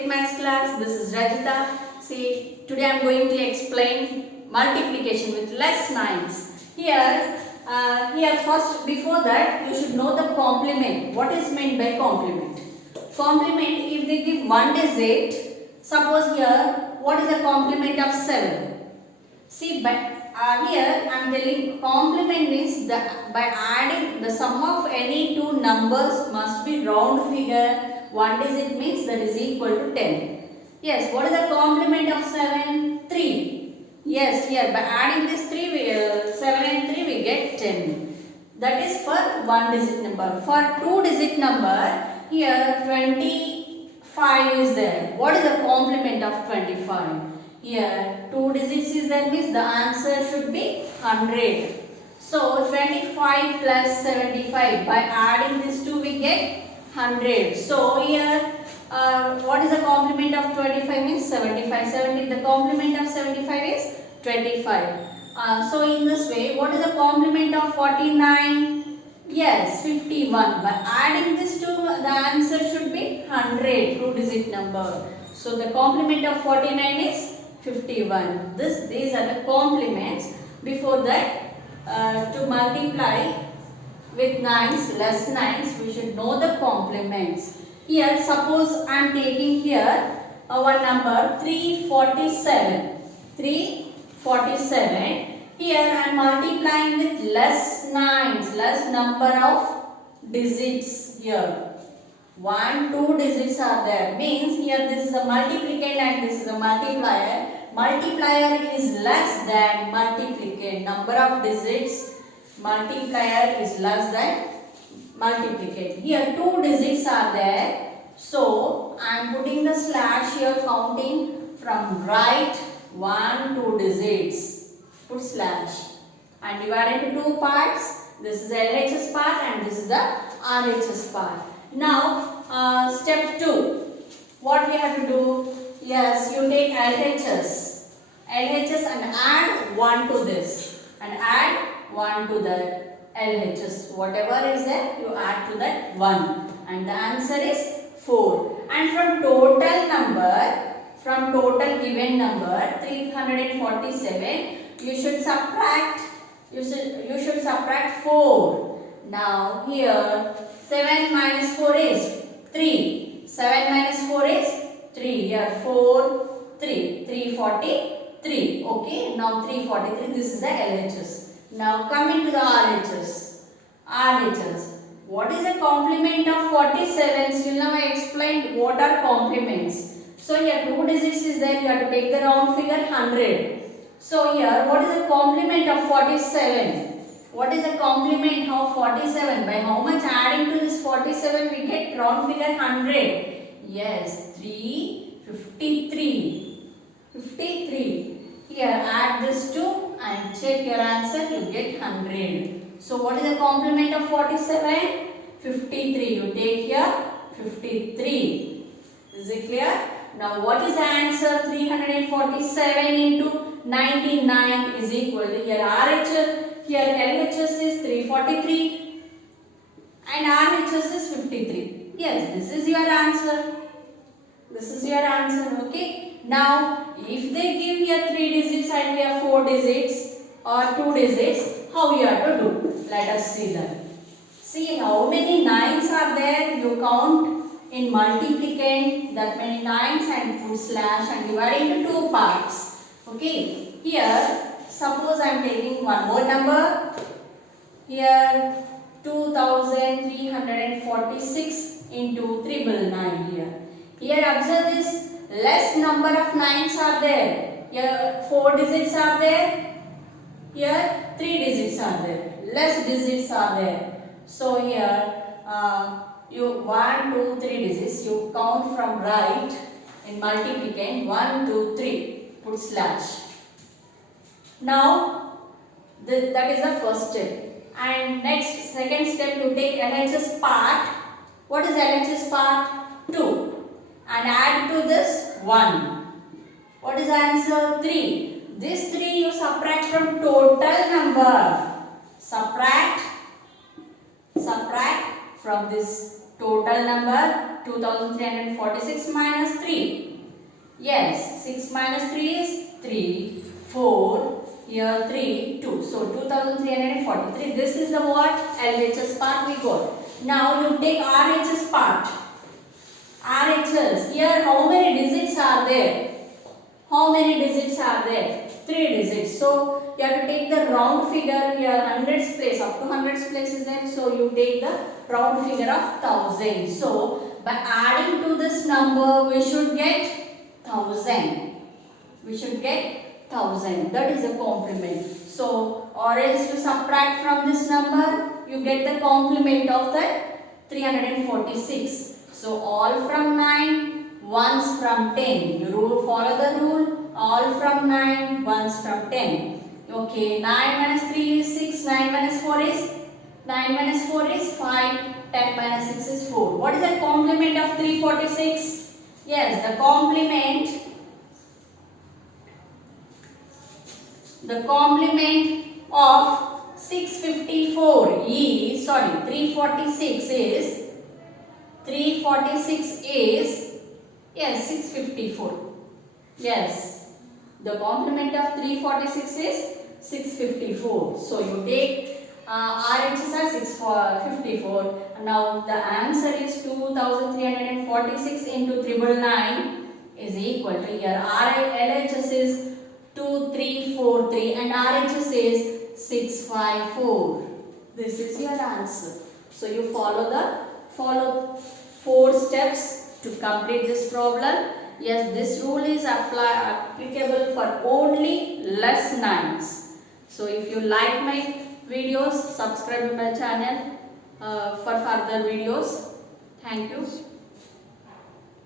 Vedic Maths class. This is Rajita. See, today I am going to explain multiplication with less nines. Here first, before that, you should know the complement. What is meant by complement? Complement, if they give one digit, suppose here, what is the complement of 7? See, here I am telling complement means by adding the sum of any two numbers must be round figure. One digit means that is equal to 10. Yes, what is the complement of 7? 3. Yes, here by adding this 7 and 3 we get 10. That is for one digit number. For two digit number, here 25 is there. What is the complement of 25? Here, two digits is there means the answer should be 100. So, 25 plus 75. By adding these two we get 100. So, here, what is the complement of 25 means 75. 70, the complement of 75 is 25. So, in this way, what is the complement of 49? Yes, 51. By adding this two, the answer should be 100. Two digit number. So, the complement of 49 is 51. These are the complements. Before that, to multiply with nines, less nines, we should know the complements. Here, suppose I am taking here our number 347. 347. Here I am multiplying with less nines, less number of digits here. 1, 2 digits are there. Means here this is a multiplicand and this is a multiplier. Multiplier is less than multiplicand. Number of digits, multiplier is less than multiplicand. Here 2 digits are there. So I am putting the slash here, counting from right 1, 2 digits. Put slash. And divide into two parts. This is the LHS part and this is the RHS part. Now, step 2. What we have to do? Yes, you take LHS and add 1 to this. And add 1 to the LHS. Whatever is there, you add to that 1. And the answer is 4. And from total given number 347, you should subtract 4. Now, here 7 minus 4 is 3. 7 minus 4 is 3. Here 4, 3. 343. Okay. Now 343. This is the LHS. Now coming to the RHS. What is the complement of 47? Still now I explained what are complements. So here 2 digits is there. You have to take the round figure 100. So here what is the complement of 47? What is the complement of 47? By how much adding to this 47 we get round figure 100. Yes, 353. 53. Here add this 2 and check your answer, you get 100. So what is the complement of 47? 53. You take here 53. Is it clear? Now what is the answer? 347 into 99 is equal to here RHS. Here LHS is 343 and RHS is 53. Yes, this is your answer. This is your answer, okay. Now, if they give here 3 digits and here 4 digits or 2 digits, how you have to do? Let us see that. See how many nines are there. You count in multiplicand that many nines and put slash and divide into two parts. Okay. Here, suppose I am taking one more number. Here 2346 into 999 here. Here observe this, less number of nines are there. Here 4 digits are there. Here 3 digits are there. Less digits are there. So here you 1, 2, 3 digits. You count from right in multiplicand 1, 2, 3. Put slash. Now that is the first step. And next, second step, you take LHS part. What is LHS part? 2. And add to this 1. What is the answer? 3. This 3 you subtract from total number. Subtract from this Total number 2346 minus 3. Yes, 6 minus 3 is 3, 4, here 3, 2. So 2343. This is the what? LHS part we got. Now you take RHS part. RHS. Here how many digits are there? How many digits are there? 3 digits. So you have to take the round figure here, hundreds place, up to hundreds place is there. So you take the round figure of 1000. So by adding to this number, we should get 1000. We should get 1000. That is the complement. So or else to subtract from this number, you get the complement of the 346. So all from 9, ones from 10. You follow the rule. All from 9, ones from 10. Okay, 9 minus 3 is 6, 9 minus 4 is 9 minus 4 is 5, 10 minus 6 is 4. What is the complement of 346? Yes, the complement of 654 is, 346 is, yes, 654. Yes, the complement of 346 is 654. So you take RHS as 654. Now the answer is 2346 into 999 is equal to here LHS is 2343 and RHS is 654. This is your answer. So you follow 4 steps to complete this problem. Yes, this rule is applicable for only less nines. So if you like my videos, subscribe to my channel for further videos. Thank you.